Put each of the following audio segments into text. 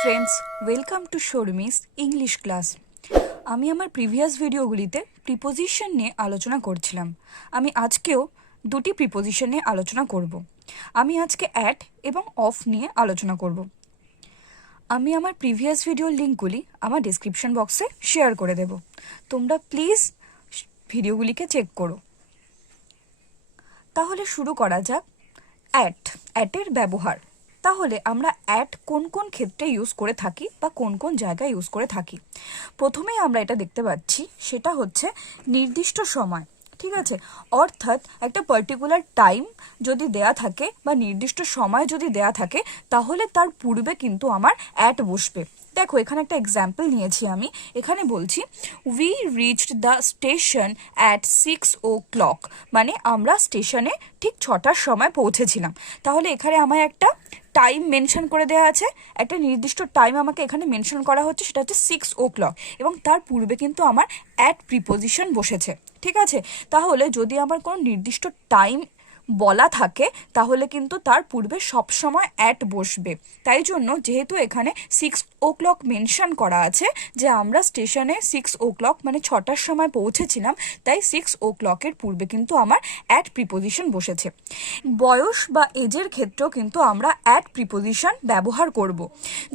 Friends, welcome to Sharmi's English class. আমি আমার previous ভিডিওগুলিতে preposition নিয়ে আলোচনা করছিলাম। আমি আজকেও দুটি প্রিপোজিশন নিয়ে আলোচনা করব। আমি আজকে অ্যাট এবং অফ নিয়ে আলোচনা করব। আমি আমার প্রিভিয়াস ভিডিওর লিঙ্কগুলি আমার ডেসক্রিপশন বক্সে শেয়ার করে দেব। তোমরা প্লিজ ভিডিওগুলিকে চেক করো। তাহলে শুরু করা যাক। অ্যাটের ব্যবহার। তাহলে আমরা অ্যাট কোন কোন ক্ষেত্রে ইউজ করে থাকি বা কোন কোন জায়গায় ইউজ করে থাকি। প্রথমেই আমরা এটা দেখতে পাচ্ছি, সেটা হচ্ছে নির্দিষ্ট সময়। ঠিক আছে, অর্থাৎ একটা পার্টিকুলার টাইম যদি দেয়া থাকে বা নির্দিষ্ট সময় যদি দেয়া থাকে, তাহলে তার পূর্বে কিন্তু আমার অ্যাট বসবে। দেখো, এখানে একটা এক্সাম্পল নিয়েছি আমি। এখানে বলছি we reached the station at 6 o'clock, মানে আমরা স্টেশনে ঠিক 6টার সময় পৌঁছেছিলাম। তাহলে এখানে আমার একটা টাইম মেনশন করে দেওয়া আছে, একটা নির্দিষ্ট টাইম আমাকে এখানে মেনশন করা হচ্ছে, সেটা হচ্ছে 6 o'clock, এবং তার পূর্বে কিন্তু আমার অ্যাট প্রিপোজিশন বসেছে। ঠিক আছে, তাহলে যদি আমার কোনো নির্দিষ্ট টাইম বলা থাকে তাহলে কিন্তু তার পূর্বে সবসময় অ্যাট বসবে। তাই জন্য যেহেতু এখানে 6 o'clock মেনশন করা আছে যে আমরা স্টেশনে 6 o'clock মানে 6টার সময় পৌঁছেছিলাম, তাই 6 o'clock-এর পূর্বে কিন্তু আমার অ্যাট প্রিপোজিশন বসেছে। বয়স বা এজের ক্ষেত্রেও কিন্তু আমরা অ্যাট প্রিপোজিশন ব্যবহার করব।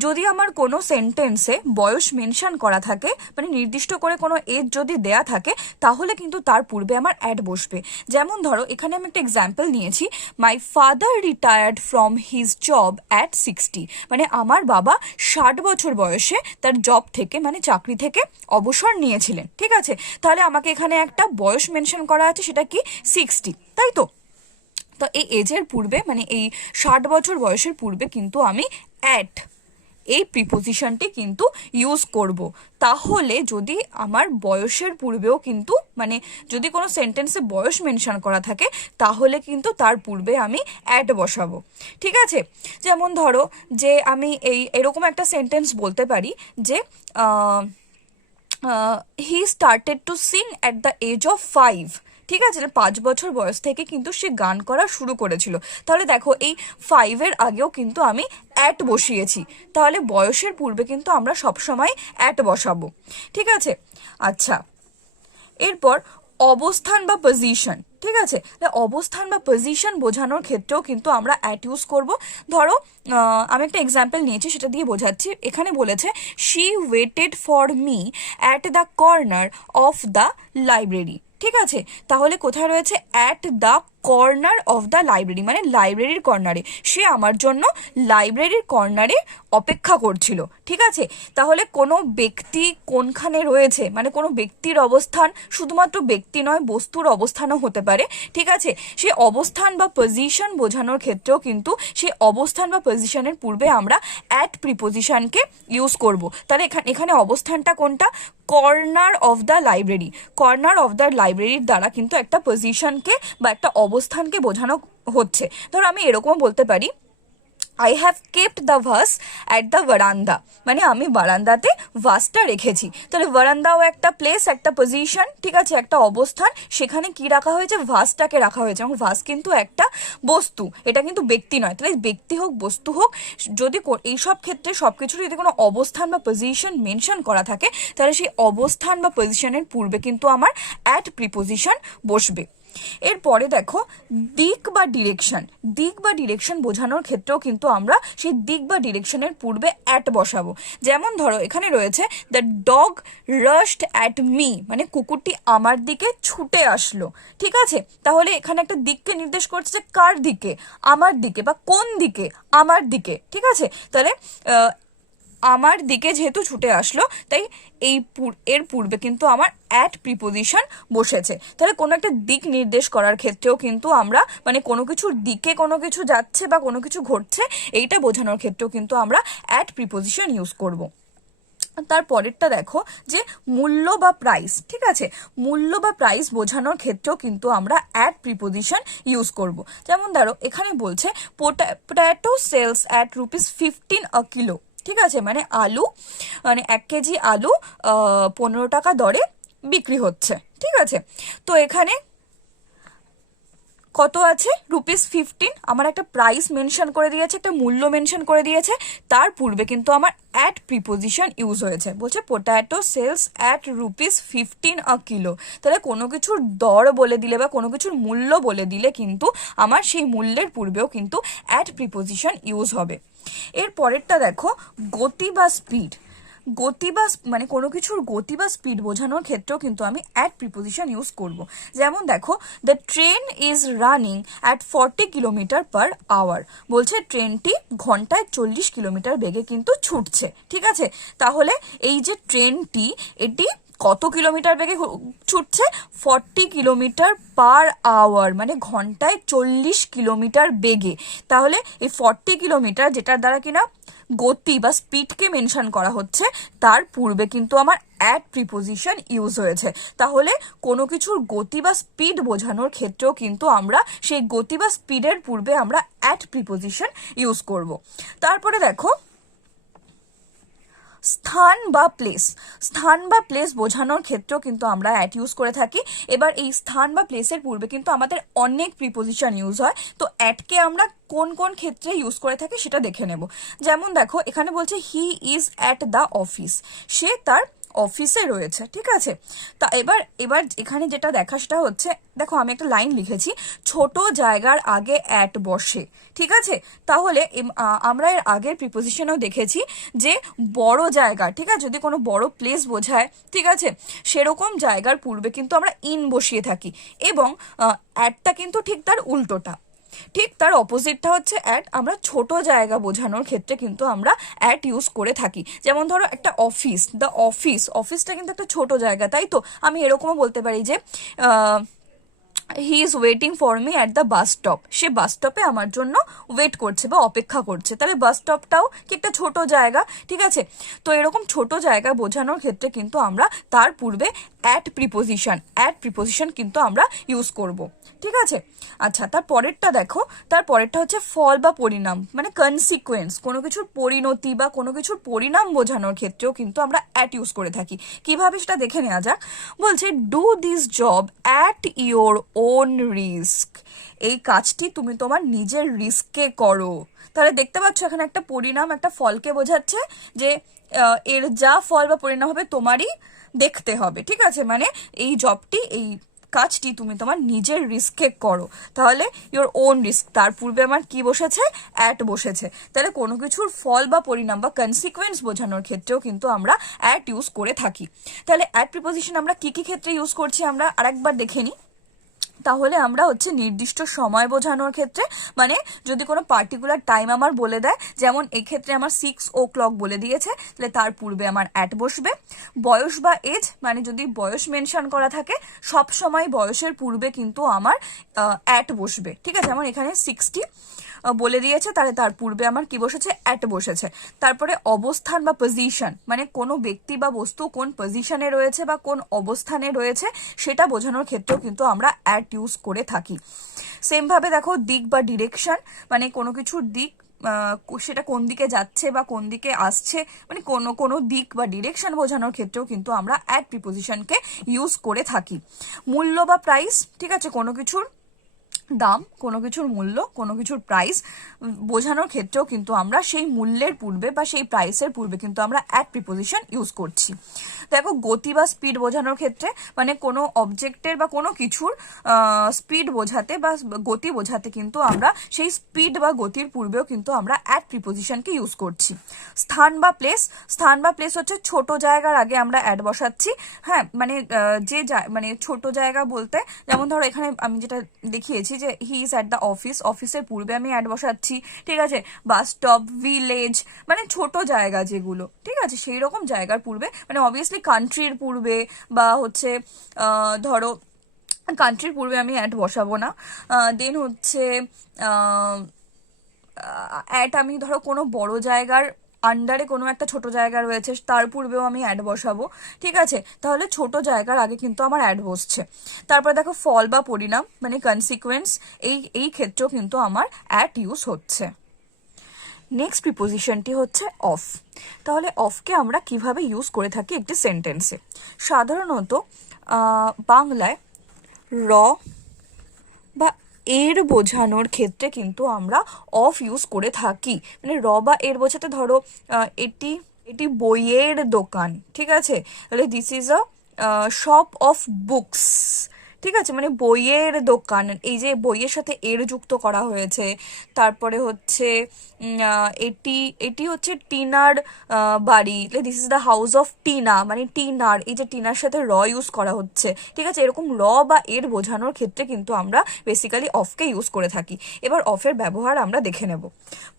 যদি আমার কোনো সেন্টেন্সে বয়স মেনশন করা থাকে, মানে নির্দিষ্ট করে কোনো এজ যদি দেয়া থাকে, তাহলে কিন্তু তার পূর্বে আমার অ্যাট বসবে। যেমন ধরো, এখানে আমি একটা এক্সাম্পল নিয়েছি, my father retired from his job at 60, মানে আমার বাবা 60 বছর বয়সে তার জব থেকে মানে চাকরি থেকে অবসর নিয়েছিলেন। ঠিক আছে, তাহলে আমাকে এখানে একটা বয়স মেনশন করা আছে, সেটা কি 60, তাই তো? তো এই এজের পূর্বে মানে এই 60 বছর বয়সের পূর্বে কিন্তু আমি অ্যাট এই প্রিপোজিশনটি কিন্তু ইউজ করব। তাহলে যদি আমার বয়সের পূর্বেও কিন্তু মানে যদি কোনো সেন্টেন্সে বয়স মেনশন করা থাকে, তাহলে কিন্তু তার পূর্বে আমি অ্যাট বসাবো। ঠিক আছে, যেমন ধরো যে আমি এরকম একটা সেন্টেন্স বলতে পারি যে he started to sing at the age of 5। ঠিক আছে, 5 বছর বয়স থেকে কিন্তু সে গান করা শুরু করেছিল। তাহলে দেখো, এই 5-এর আগেও কিন্তু আমি অ্যাট বসিয়েছি। তাহলে বয়সের পূর্বে কিন্তু আমরা সবসময় অ্যাট বসাবো। ঠিক আছে, আচ্ছা, এরপর অবস্থান বা পজিশন। ঠিক আছে, অবস্থান বা পজিশন বোঝানোর ক্ষেত্রেও কিন্তু আমরা অ্যাট ইউজ করব। ধরো, আমি একটা এক্সাম্পল নিয়েছি, সেটা দিয়ে বোঝাচ্ছি। এখানে বলেছে she waited for me at the corner of the library. ঠিক আছে, তাহলে কোথায় রয়েছে? At the corner of the library, মানে লাইব্রেরির কর্নারে। সে আমার জন্য লাইব্রেরির কর্নারে অপেক্ষা করছিল। ঠিক আছে, তাহলে কোনো ব্যক্তি কোনখানে রয়েছে, মানে কোনো ব্যক্তির অবস্থান, শুধুমাত্র ব্যক্তি নয়, বস্তুর অবস্থানও হতে পারে। ঠিক আছে, সে অবস্থান বা পজিশন বোঝানোর ক্ষেত্রেও কিন্তু সেই অবস্থান বা পজিশনের পূর্বে আমরা অ্যাট প্রিপোজিশনকে ইউজ করব। তাহলে এখানে অবস্থানটা কোনটা? Corner of the library. Corner of the লাইব্রেরির দ্বারা কিন্তু একটা পজিশনকে বা একটা অবস্থানকে বোঝানো হচ্ছে। ধরো, আমি এরকমও বলতে পারি, I have kept the vase at the veranda, মানে আমি বারান্দাতে ভাসটা রেখেছি। তাহলে ভারান্দাও একটা প্লেস, একটা পজিশন। ঠিক আছে, একটা অবস্থান, সেখানে কি রাখা হয়েছে? ভাসটাকে রাখা হয়েছে, এবং ভাস কিন্তু একটা বস্তু, এটা কিন্তু ব্যক্তি নয়। তাহলে ব্যক্তি হোক, বস্তু হোক, যদি এইসব ক্ষেত্রে সব কিছুর যদি কোনো অবস্থান বা পজিশন মেনশন করা থাকে, তাহলে সেই অবস্থান বা পজিশনের পূর্বে কিন্তু আমার অ্যাট প্রিপোজিশন বসবে। এরপরে দেখো, দিক বা ডিরেকশন। দিক বা ডিরেকশন বোঝানোর ক্ষেত্রেও কিন্তু আমরা সেই দিক বা ডিরেকশনের পূর্বে অ্যাট বসাবো। যেমন ধরো, এখানে রয়েছে দ্য ডগ রাশড অ্যাট মি, মানে কুকুরটি আমার দিকে ছুটে আসলো। ঠিক আছে, তাহলে এখানে একটা দিককে নির্দেশ করছে যে কার দিকে? আমার দিকে, বা কোন দিকে? আমার দিকে। ঠিক আছে, তাহলে আমার দিকে যেহেতু ছুটে আসলো, তাই এর পূর্বে কিন্তু আমার অ্যাট প্রিপোজিশন বসেছে। তাহলে কোনো একটা দিক নির্দেশ করার ক্ষেত্রেও কিন্তু আমরা মানে কোনো কিছুর দিকে কোনো কিছু যাচ্ছে বা কোনো কিছু ঘটছে, এইটা বোঝানোর ক্ষেত্রেও কিন্তু আমরা অ্যাট প্রিপোজিশন ইউজ করব। তার পরেরটা দেখো, যে মূল্য বা প্রাইস। ঠিক আছে, মূল্য বা প্রাইস বোঝানোর ক্ষেত্রেও কিন্তু আমরা অ্যাট প্রিপোজিশন ইউজ করব। যেমন ধরো, এখানে বলছে potato sells at ₹15 a kilo. ঠিক আছে, মানে আলু, মানে 1 কেজি আলু 15 টাকা দরে বিক্রি হচ্ছে। ঠিক আছে, তো এখানে কত আছে ₹15, আমার একটা প্রাইস মেনশন করে দিয়েছে, একটা মূল্য মেনশন করে দিয়েছে, তার পূর্বে কিন্তু আমার অ্যাট প্রিপোজিশন ইউজ হয়েছে। বলছে potato sells at ₹15 a kilo. তাহলে কোনো কিছুর দর বলে দিলে বা কোনো কিছুর মূল্য বলে দিলে কিন্তু আমার সেই মূল্যের পূর্বেও কিন্তু অ্যাট প্রিপোজিশন ইউজ হবে। এর পরেরটা দেখো, গতি বা স্পিড। গতি বা মানে কোনো কিছুর গতি বা স্পিড বোঝানোর ক্ষেত্রেও কিন্তু আমি অ্যাট প্রিপোজিশন ইউজ করব। যেমন দেখো, the train is running at 40 km/h। বলছে ট্রেনটি ঘন্টায় 40 কিলোমিটার বেগে কিন্তু ছুটছে। ঠিক আছে, তাহলে এই যে ট্রেনটি, এটি কত কিলোমিটার বেগে ছুটছে? 40 km/h, মানে ঘন্টায় 40 কিলোমিটার বেগে। তাহলে এই 40 কিলোমিটার, যেটার দ্বারা কিনা গতি বা স্পিডকে মেনশন করা হচ্ছে, তার পূর্বে কিন্তু আমার অ্যাট প্রিপোজিশন ইউজ হয়েছে। তাহলে কোনো কিছুর গতি বা স্পিড বোঝানোর ক্ষেত্রেও কিন্তু আমরা সেই গতি বা স্পিডের পূর্বে আমরা অ্যাট প্রিপোজিশন ইউজ করব। তারপরে দেখো, স্থান বা প্লেস। স্থান বা প্লেস বোঝানোর ক্ষেত্রেও কিন্তু আমরা অ্যাট ইউজ করে থাকি। এবার এই স্থান বা প্লেসের পূর্বে কিন্তু আমাদের অনেক প্রিপোজিশন ইউজ হয়, তো অ্যাটকে আমরা কোন কোন ক্ষেত্রে ইউজ করে থাকি সেটা দেখে নেব। যেমন দেখো, এখানে বলছে he is at the office, সে তার অফিসে রয়েছে। ঠিক আছে, তা এবার এবার এখানে যেটা দেখা সেটা হচ্ছে, দেখো আমি একটা লাইন লিখেছি, ছোট জায়গার আগে অ্যাট বসে। ঠিক আছে, তাহলে আমরা এর আগের প্রিপোজিশনেও দেখেছি যে বড় জায়গা, ঠিক আছে, যদি কোনো বড় প্লেস বোঝায়, ঠিক আছে, সেরকম জায়গার পূর্বে কিন্তু আমরা ইন বসিয়ে থাকি, এবং অ্যাটটা কিন্তু ঠিক তার উল্টোটা, ঠিক তার অপোজিটটা হচ্ছে অ্যাট। আমরা ছোট জায়গা বোঝানোর ক্ষেত্রে কিন্তু আমরা অ্যাট ইউজ করে থাকি। যেমন ধরো একটা অফিস, দ্য অফিস, অফিসটা কিন্তু একটা ছোট জায়গা, তাই তো? আমি এরকমও বলতে পারি যে he is waiting for me at the bus stop, সে বাস স্টপে আমার জন্য ওয়েট করছে বা অপেক্ষা করছে। তাহলে বাস স্টপটাও কি একটা ছোট জায়গা? ঠিক আছে, তো এরকম ছোট জায়গা বোঝানোর ক্ষেত্রে কিন্তু আমরা তার পূর্বে অ্যাট প্রিপোজিশন কিন্তু আমরা ইউজ করব। ঠিক আছে, আচ্ছা, তার পরেরটা দেখো, তার পরেরটা হচ্ছে ফল বা পরিণাম, মানে কনসিকুয়েন্স। কোনো কিছুর পরিণতি বা কোনো কিছুর পরিণাম বোঝানোর ক্ষেত্রেও কিন্তু আমরা অ্যাট ইউজ করে থাকি। কিভাবে সেটা দেখে নেওয়া যাক। বলছে do this job at your own risk, এই কাজটি তুমি তোমার নিজের রিস্কে করো। তাহলে দেখতে পাচ্ছ এখানে একটা পরিণাম, একটা ফলকে বোঝাচ্ছে যে এর যা ফল বা পরিণাম হবে তোমারই দেখতে হবে। ঠিক আছে, মানে এই জবটি, এই কাজটি তুমি তোমার নিজের রিস্কে করো। তাহলে ইওর ওন রিস্ক, তার পূর্বে আমার কি বসেছে? অ্যাট বসেছে। তাহলে কোনো কিছুর ফল বা পরিণাম বা কনসিকুয়েন্স বোঝানোর ক্ষেত্রেও কিন্তু আমরা অ্যাট ইউজ করে থাকি। তাহলে অ্যাট প্রিপোজিশন আমরা কি কি ক্ষেত্রে ইউজ করছি আমরা আরেকবার দেখে নিই। তাহলে আমরা হচ্ছে নির্দিষ্ট সময় বোঝানোর ক্ষেত্রে, মানে যদি কোনো পার্টিকুলার টাইম আমার বলে দেয়, যেমন এক্ষেত্রে আমার 6 o'clock বলে দিয়েছে, তাহলে তার পূর্বে আমার অ্যাট বসবে। বয়স বা এজ, মানে যদি বয়স মেনশন করা থাকে, সব সময় বয়সের পূর্বে কিন্তু আমার অ্যাট বসবে। ঠিক আছে, আমার এখানে 60 বলে দিয়েছে, তাহলে তার পূর্বে আমার কি বসেছে? অ্যাট বসেছে। তারপরে অবস্থান বা পজিশন, মানে কোনো ব্যক্তি বা বস্তু কোন পজিশনে রয়েছে বা কোন অবস্থানে রয়েছে সেটা বোঝানোর ক্ষেত্রেও কিন্তু আমরা অ্যাট ইউজ করে থাকি। সেম ভাবে দেখো, দিক বা ডিরেকশন, মানে কোনো কিছুর দিক, সেটা কোন দিকে যাচ্ছে বা কোন দিকে আসছে, মানে কোনো কোনো দিক বা ডিরেকশন বোঝানোর ক্ষেত্রেও কিন্তু আমরা অ্যাট প্রিপোজিশনকে ইউজ করে থাকি। মূল্য বা প্রাইস, ঠিক আছে, কোনো কিছুর দাম, কোনো কিছুর মূল্য, কোনো কিছুর প্রাইস বোঝানোর ক্ষেত্রেও কিন্তু আমরা সেই মূল্যের পূর্বে বা সেই প্রাইসের পূর্বে কিন্তু আমরা অ্যাট প্রিপোজিশন ইউজ করছি। দেখো, গতি বা স্পিড বোঝানোর ক্ষেত্রে, মানে কোনো অবজেক্টের বা কোনো কিছুর স্পিড বোঝাতে বা গতি বোঝাতে কিন্তু আমরা সেই স্পিড বা গতির পূর্বেও কিন্তু আমরা অ্যাট প্রিপোজিশনকে ইউজ করছি। স্থান বা প্লেস, স্থান বা প্লেস হচ্ছে ছোট জায়গার আগে আমরা অ্যাট বসাচ্ছি। হ্যাঁ, মানে মানে ছোট জায়গা বলতে, যেমন ধরো এখানে আমি যেটা দেখিয়েছি যে he is at the office, অফিসের পূর্বে আমি অ্যাট বসাচ্ছি। ঠিক আছে, বাস স্টপ, ভিলেজ, মানে ছোট জায়গা যেগুলো, ঠিক আছে, সেই রকম জায়গার পূর্বে, মানে অবভিয়াসলি কান্ট্রির পূর্বে বা হচ্ছে ধরো কান্ট্রির পূর্বে আমি অ্যাট বসাবো না। দেন হচ্ছে অ্যাট আমি ধরো কোনো বড় জায়গার আন্ডারে কোনো একটা ছোট জায়গা রয়েছে, তার পূর্বেও আমি অ্যাড বসাবো। ঠিক আছে, তাহলে ছোট জায়গার আগে কিন্তু আমার অ্যাড বসছে। তারপর দেখো, ফল বা পরিণাম, মানে কনসিকুয়েন্স, এই ক্ষেত্রেও কিন্তু আমার অ্যাট ইউজ হচ্ছে। নেক্সট প্রিপোজিশনটি হচ্ছে অফ। তাহলে অফকে আমরা কিভাবে ইউজ করে থাকি একটি সেন্টেন্সে। সাধারণত বাংলায় র বা এর বোঝানোর ক্ষেত্রে কিন্তু আমরা অফ ইউজ করে থাকি। মানে র বা এর বোঝাতে ধরো এটি এটি বইয়ের দোকান, ঠিক আছে, তাহলে this is a shop of books, ঠিক আছে, মানে বইয়ের দোকান, এই যে বইয়ের সাথে এর যুক্ত করা হয়েছে। তারপরে হচ্ছে এটি এটি হচ্ছে টিনার বাড়ি, this is the house of Tina, মানে টিনার, এই যে টিনার সাথে র ইউজ করা হচ্ছে, ঠিক আছে। এরকম র বা এর বোঝানোর ক্ষেত্রে কিন্তু আমরা বেসিক্যালি অফকে ইউজ করে থাকি। এবার অফের ব্যবহার আমরা দেখে নেব।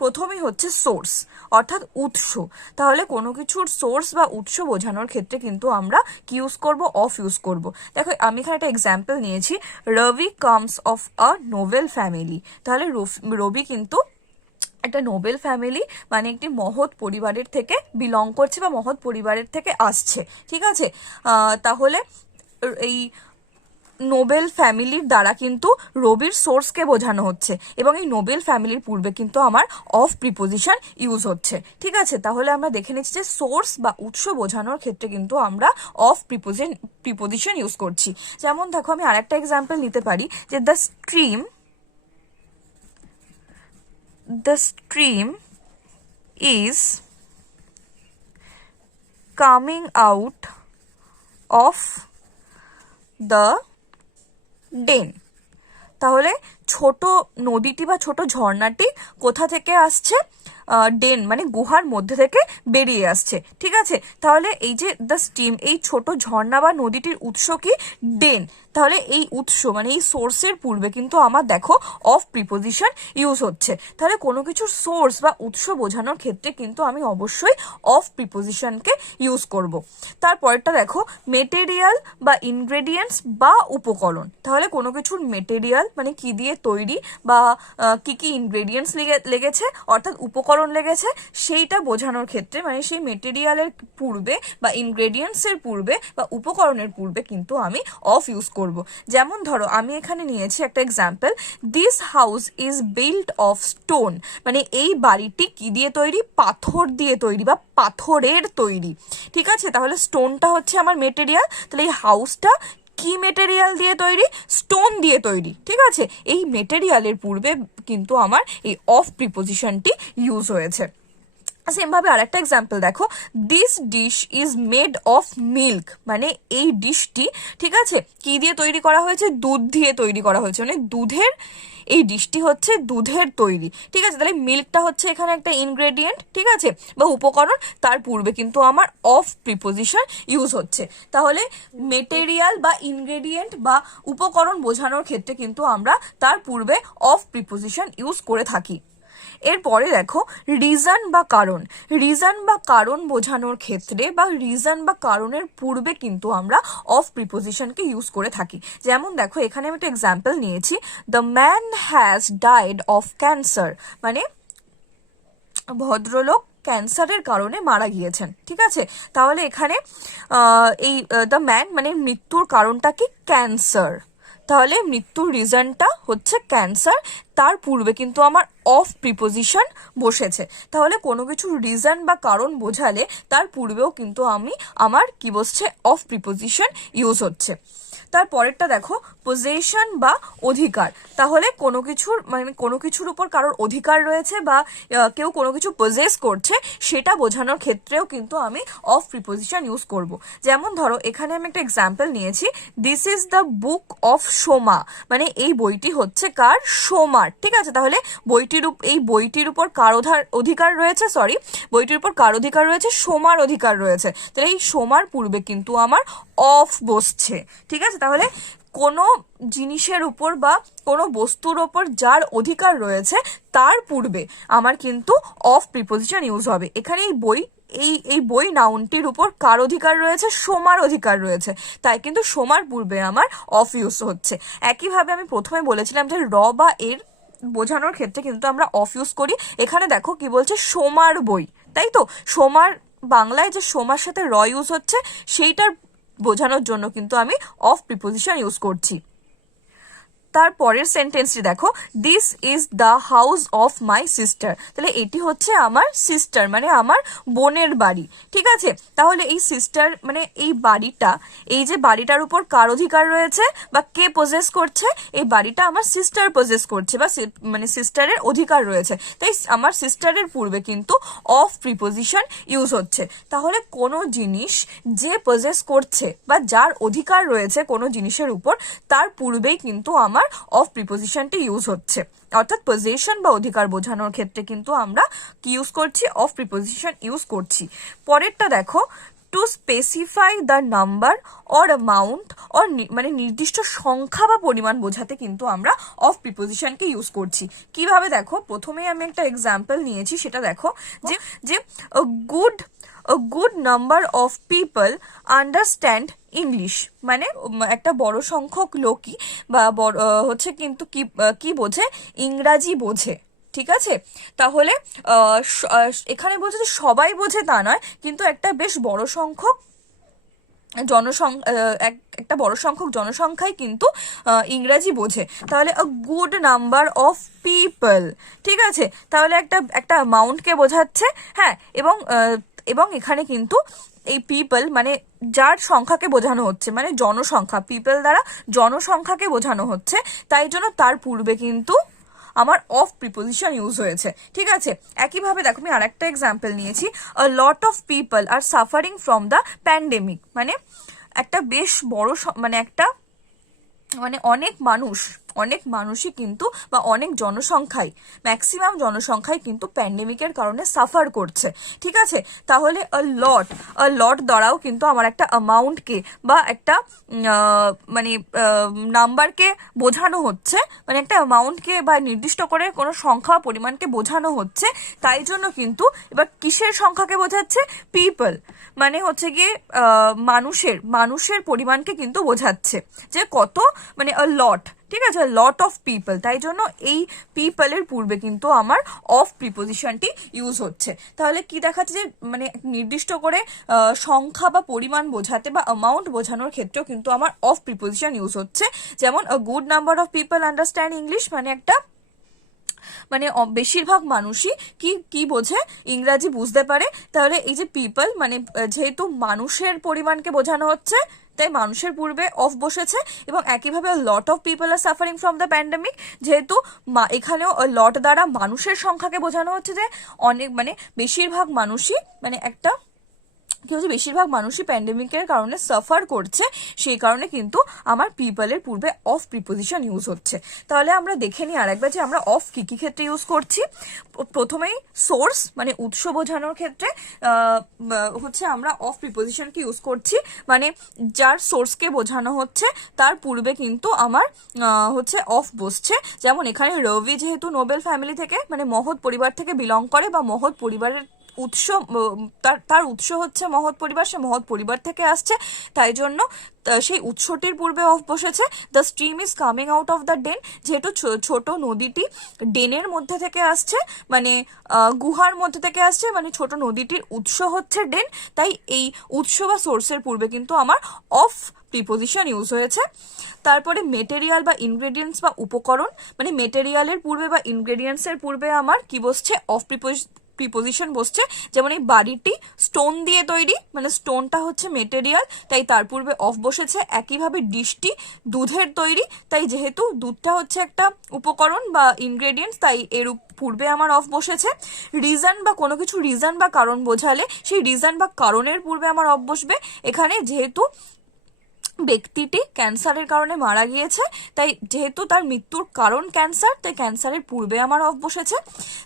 প্রথমেই হচ্ছে সোর্স, অর্থাৎ উৎস। তাহলে কোনো কিছুর সোর্স বা উৎস বোঝানোর ক্ষেত্রে কিন্তু আমরা কি ইউজ করব, অফ ইউজ করব। দেখো আমি এখানে একটা এক্সাম্পল নিয়েছি, Ravi comes of a noble family. তাহলে রবি কিন্তু একটা নোবেল ফ্যামিলি, মানে একটি মহৎ পরিবারের থেকে বিলং করছে বা মহৎ পরিবারের থেকে আসছে, ঠিক আছে। তাহলে এই নোবেল ফ্যামিলির দ্বারা কিন্তু রবির সোর্সকে বোঝানো হচ্ছে, এবং এই নোবেল ফ্যামিলির পূর্বে কিন্তু আমার অফ প্রিপোজিশন ইউজ হচ্ছে, ঠিক আছে। তাহলে আমরা দেখে নিচ্ছি যে সোর্স বা উৎস বোঝানোর ক্ষেত্রে কিন্তু আমরা অফ প্রিপোজিশন ইউজ করছি। যেমন দেখো আমি আরেকটা এক্সাম্পল নিতে পারি, যে the stream is coming out of the den. তাহলে ছোট নদীটি বা ছোট ঝর্ণাটি কোথা থেকে আসছে, ডেন মানে গুহার মধ্যে থেকে বেরিয়ে আসছে, ঠিক আছে। তাহলে এই যে দ্য স্ট্রিম, এই ছোট ঝর্ণা বা নদীটির উৎস কি, ডেন। তাহলে এই উৎস মানে এই সোর্সের পূর্বে কিন্তু আমার দেখো অফ প্রিপোজিশন ইউজ হচ্ছে। তাহলে কোনো কিছুর সোর্স বা উৎস বোঝানোর ক্ষেত্রে কিন্তু আমি অবশ্যই অফ প্রিপোজিশনকে ইউজ করব। তারপরটা দেখো মেটেরিয়াল বা ইনগ্রেডিয়েন্টস বা উপকরণ। তাহলে কোনো কিছুর মেটেরিয়াল মানে কি দিয়ে তৈরি বা কি কি ইনগ্রেডিয়েন্টস লেগেছে, অর্থাৎ উপকরণ লেগেছে, সেইটা বোঝানোর ক্ষেত্রে মানে সেই মেটেরিয়ালের পূর্বে বা ইনগ্রেডিয়েন্টসের পূর্বে বা উপকরণের পূর্বে কিন্তু আমি অফ ইউজ করব। যেমন ধরো আমি এখানে নিয়েছি একটা example, this house is built of stone, মানে এই বাড়িটি কি দিয়ে তৈরি, পাথর দিয়ে তৈরি বা পাথরের তৈরি, ঠিক আছে। তাহলে স্টোনটা হচ্ছে আমার মেটেরিয়াল, তাহলে এই হাউসটা কি মেটেরিয়াল দিয়ে তৈরি, স্টোন দিয়ে তৈরি, ঠিক আছে। এই মেটেরিয়ালের পূর্বে কিন্তু আমার এই অফ প্রিপোজিশনটি ইউজ হয়েছে। সেম ভাবে আরেকটা এক্সাম্পল দেখো, this dish is made of milk, মানে এই ডিশটি, ঠিক আছে, কি দিয়ে তৈরি করা হয়েছে, দুধ দিয়ে তৈরি করা হয়েছে, মানে দুধের, এই ডিশটি হচ্ছে দুধের তৈরি, ঠিক আছে। তাহলে মিল্কটা হচ্ছে এখানে একটা ইনগ্রেডিয়েন্ট, ঠিক আছে, বা উপকরণ, তার পূর্বে কিন্তু আমার অফ প্রিপোজিশন ইউজ হচ্ছে। তাহলে মেটেরিয়াল বা ইনগ্রেডিয়েন্ট বা উপকরণ বোঝানোর ক্ষেত্রে কিন্তু আমরা তার পূর্বে অফ প্রিপোজিশন ইউজ করে থাকি। এরপরে দেখো রিজন বা কারণ। রিজন বা কারণ বোঝানোর ক্ষেত্রে বা রিজন বা কারণের পূর্বে কিন্তু আমরা অফ প্রিপোজিশনকে ইউজ করে থাকি। যেমন দেখো এখানে আমি একটা এক্সাম্পল নিয়েছি, the man has died of cancer, মানে ভদ্রলোক ক্যান্সারের কারণে মারা গিয়েছেন, ঠিক আছে। তাহলে এখানে এই দ্য ম্যান মানে মৃত্যুর কারণটা কি, ক্যান্সার। তাহলে মৃত্যুর রিজনটা হচ্ছে ক্যান্সার, তার পূর্বে কিন্তু আমার অফ প্রিপোজিশন বসেছে। তাহলে কোনো কিছুর রিজন বা কারণ বোঝালে তার পূর্বেও কিন্তু আমার কি বসছে, অফ প্রিপোজিশন ইউজ হচ্ছে। তারপরেরটা দেখো পজেশন বা অধিকার। তাহলে কোনো কিছুর মানে কোনো কিছুর উপর কারোর অধিকার রয়েছে বা কেউ কোনো কিছু পজেস করছে, সেটা বোঝানোর ক্ষেত্রেও কিন্তু আমি অফ প্রিপোজিশন ইউজ করব। যেমন ধরো এখানে আমি একটা এক্সাম্পল নিয়েছি, this is the book of Soma, মানে এই বইটি হচ্ছে কার, সোমার, ঠিক আছে। তাহলে এই বইটির উপর কার অধিকার রয়েছে, বইটির উপর কার অধিকার রয়েছে, সোমার অধিকার রয়েছে। তাহলে এই সোমার পূর্বে কিন্তু আমার অফ বসছে, ঠিক আছে। তাহলে কোনো জিনিসের উপর বা কোনো বস্তুর ওপর যার অধিকার রয়েছে তার পূর্বে আমার কিন্তু অফ প্রিপোজিশন ইউজ হবে। এখানে এই বই নাউনটির উপর কার অধিকার রয়েছে, সোমার অধিকার রয়েছে, তাই কিন্তু সোমার পূর্বে আমার অফ ইউজ হচ্ছে। একইভাবে আমি প্রথমে বলেছিলাম যে র বা এর বোঝানোর ক্ষেত্রে কিন্তু আমরা অফ ইউজ করি। এখানে দেখো কি বলছে, সোমার বই, তাই তো, সোমার বাংলায় যে সোমার সাথে র ইউজ হচ্ছে সেইটার বোঝানোর জন্য কিন্তু আমি অফ প্রিপোজিশন ইউজ করছি। তারপরের সেন্টেন্সটি দেখো, this is the house of my sister. তাহলে এটি হচ্ছে আমার সিস্টার মানে আমার বোনের বাড়ি। ঠিক আছে, তাহলে এই সিস্টার মানে এই বাড়িটা, এই যে বাড়িটার উপর কার অধিকার রয়েছে বা কে পজেস করছে, এই বাড়িটা আমার সিস্টার পজেস করছে বা মানে সিস্টারের অধিকার রয়েছে। তাই আমার সিস্টারের পূর্বে কিন্তু অফ প্রিপোজিশন ইউজ হচ্ছে। তাহলে কোনো জিনিস যে পজেস করছে বা যার অধিকার রয়েছে কোনো জিনিসের উপর, তার পূর্বেই কিন্তু আমার অফ প্রিপোজিশনটি ইউজ হচ্ছে। অর্থাৎ পজেশন বা অধিকার বোঝানোর ক্ষেত্রে কিন্তু আমরা কি ইউজ করছি, অফ প্রিপোজিশন ইউজ করছি। পরেরটা দেখো, to specify the number or amount or মানে নির্দিষ্ট সংখ্যা বা পরিমাণ বোঝাতে কিন্তু আমরা অফ প্রিপোজিশনকে ইউজ করছি। কিভাবে দেখো, প্রথমেই আমি একটা এক্সাম্পল নিয়েছি, সেটা দেখো যে যে good good number of people understand English, মানে একটা বড় সংখ্যক লোকই বা হচ্ছে কিন্তু কি বোঝে, ইংরাজি বোঝে। ঠিক আছে, তাহলে এখানে বলছে যে সবাই বোঝে তা নয়, কিন্তু একটা বেশ বড় সংখ্যক একটা বড় সংখ্যক জনসংখ্যাই কিন্তু ইংরাজি বোঝে। তাহলে গুড নাম্বার অফ পিপল, ঠিক আছে, তাহলে একটা অ্যামাউন্টকে বোঝাচ্ছে। হ্যাঁ, এবং এখানে কিন্তু এই পিপল মানে যার সংখ্যাকে বোঝানো হচ্ছে, মানে জনসংখ্যা, পিপল দ্বারা জনসংখ্যাকে বোঝানো হচ্ছে, তাই জন্য তার পূর্বে কিন্তু আমার অফ প্রিপোজিশন ইউজ হয়েছে। ঠিক আছে, একইভাবে দেখো আমি আরেকটা এক্সাম্পল নিয়েছি, a lot of people are suffering from the pandemic, মানে একটা বেশ বড় মানে অনেক মানুষই কিন্তু বা অনেক জনসংখ্যাই, ম্যাক্সিমাম জনসংখ্যাই কিন্তু প্যান্ডেমিকের কারণে সাফার করছে। ঠিক আছে, তাহলে আ লট দ্বারাও কিন্তু আমার একটা অ্যামাউন্টকে বা একটা মানে নাম্বারকে বোঝানো হচ্ছে, মানে একটা অ্যামাউন্টকে বা নির্দিষ্ট করে কোনো সংখ্যা পরিমাণকে বোঝানো হচ্ছে। তাই জন্য কিন্তু এবার কিসের সংখ্যাকে বোঝাচ্ছে, পিপল মানে হচ্ছে গিয়ে মানুষের পরিমাণকে কিন্তু বোঝাচ্ছে, যে কত, মানে আ লট। ঠিক আছে, লট অফ পিপল, তাই জন্য এই পিপলের পূর্বে কিন্তু আমার অফ প্রিপোজিশনটি ইউজ হচ্ছে। তাহলে কি দেখাচ্ছে যে মানে নির্দিষ্ট করে সংখ্যা বা পরিমাণ বোঝাতে বা অ্যামাউন্ট বোঝানোর ক্ষেত্রেও কিন্তু আমার অফ প্রিপোজিশন ইউজ হচ্ছে। যেমন a good number of people understand English, মানে একটা মানে বেশিরভাগ মানুষই কি বোঝে, ইংরাজি বুঝতে পারে। তাহলে এই যে পিপল মানে যেহেতু মানুষের পরিমাণকে বোঝানো হচ্ছে, তাই মানুষের পূর্বে অফ বসেছে। এবং একইভাবে লট of people are suffering from the pandemic, যেহেতু এখানেও লট দ্বারা মানুষের সংখ্যাকে বোঝানো হচ্ছে, যে অনেক মানে বেশিরভাগ মানুষই মানে একটা কি হচ্ছে, বেশিরভাগ মানুষই প্যান্ডেমিকের কারণে সাফার করছে, সেই কারণে কিন্তু আমার পিপলের পূর্বে অফ প্রিপোজিশন ইউজ হচ্ছে। তাহলে আমরা দেখে নিই আরেকবার যে আমরা অফ কি ক্ষেত্রে ইউজ করছি। প্রথমেই সোর্স মানে উৎস বোঝানোর ক্ষেত্রে হচ্ছে আমরা অফ প্রিপোজিশনকে ইউজ করছি, মানে যার সোর্সকে বোঝানো হচ্ছে তার পূর্বে কিন্তু আমার হচ্ছে অফ বসছে। যেমন এখানে রবি যেহেতু নোবেল ফ্যামিলি থেকে মানে মহৎ পরিবার থেকে বিলং করে বা মহৎ পরিবারের উৎস, তার উৎস হচ্ছে মহৎ পরিবার, সে মহৎ পরিবার থেকে আসছে, তাই জন্য সেই উৎসটির পূর্বে অফ বসেছে। The stream is coming out of the den, যেহেতু ছোট নদীটি ডেনের মধ্যে থেকে আসছে, মানে গুহার মধ্যে থেকে আসছে, মানে ছোট নদীটির উৎস হচ্ছে ডেন, তাই এই উৎস বা সোর্সের পূর্বে কিন্তু আমার অফ প্রিপোজিশন ইউজ হয়েছে। তারপরে মেটেরিয়াল বা ইনগ্রেডিয়েন্টস বা উপকরণ, মানে মেটেরিয়ালের পূর্বে বা ইনগ্রেডিয়েন্টসের পূর্বে আমার কি বসছে, অফ প্রিপোজিশন বসছে। যেমন এই বাড়িটি স্টোন দিয়ে তৈরি, মানে স্টোনটা হচ্ছে মেটেরিয়াল, তাই তার পূর্বে অফ বসেছে। একইভাবে ডিশটি দুধের তৈরি, তাই যেহেতু দুধটা হচ্ছে একটা উপকরণ বা ইনগ্রেডিয়েন্টস, তাই এর পূর্বে আমার অফ বসেছে। রিজন বা কোনো কিছু রিজন বা কারণ বোঝালে সেই রিজন বা কারণের পূর্বে আমার অফ বসবে। এখানে যেহেতু ব্যক্তিটি ক্যান্সারের কারণে মারা গিয়েছে, তাই যেহেতু তার মৃত্যুর কারণ ক্যান্সার, তাই ক্যান্সারের পূর্বে আমার অফ বসেছে।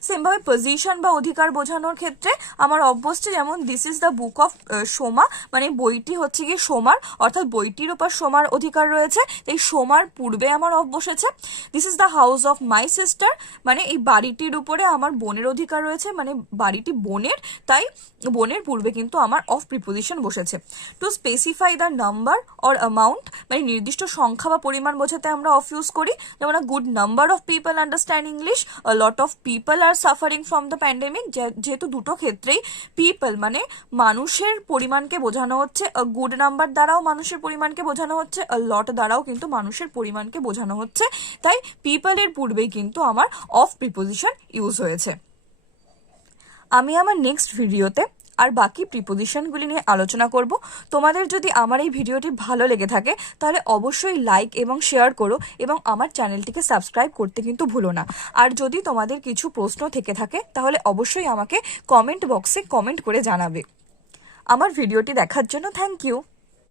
সেমভাবে পজিশন বা অধিকার বোঝানোর ক্ষেত্রে আমার অফ বসছে, যেমন this is the book of Soma, মানে বইটি হচ্ছে গিয়ে সোমার, অর্থাৎ বইটির ওপর সোমার অধিকার রয়েছে, তাই সোমার পূর্বে আমার অফ বসেছে। This is the house of my sister, মানে এই বাড়িটির উপরে আমার বোনের অধিকার রয়েছে, মানে বাড়িটি বোনের, তাই বোনের পূর্বে কিন্তু আমার অফ প্রিপোজিশন বসেছে। To specify the number or amount মানে নির্দিষ্ট সংখ্যা বা পরিমাণ বোঝাতে আমরা অফ ইউজ করি, যেমন a good number of people understand English, a lot of people are suffering from the pandemic. যেহেতু দুটো ক্ষেত্রেই পিপল মানে মানুষের পরিমাণকে বোঝানো হচ্ছে, আ গুড নাম্বার দ্বারাও মানুষের পরিমাণকে বোঝানো হচ্ছে, আ লট দ্বারাও কিন্তু মানুষের পরিমাণকে বোঝানো হচ্ছে, তাই পিপলের পূর্বেই কিন্তু আমার অফ প্রিপোজিশন ইউজ হয়েছে। আমি আমার নেক্সট ভিডিওতে আর বাকি প্রিপোজিশনগুলি নিয়ে আলোচনা করব। তোমাদের যদি আমার এই ভিডিওটি ভালো লেগে থাকে তাহলে অবশ্যই লাইক এবং শেয়ার করো এবং আমার চ্যানেলটিকে সাবস্ক্রাইব করতে কিন্তু ভুলো না। আর যদি তোমাদের কিছু প্রশ্ন থেকে থাকে তাহলে অবশ্যই আমাকে কমেন্ট বক্সে কমেন্ট করে জানাবে। আমার ভিডিওটি দেখার জন্য থ্যাংক ইউ।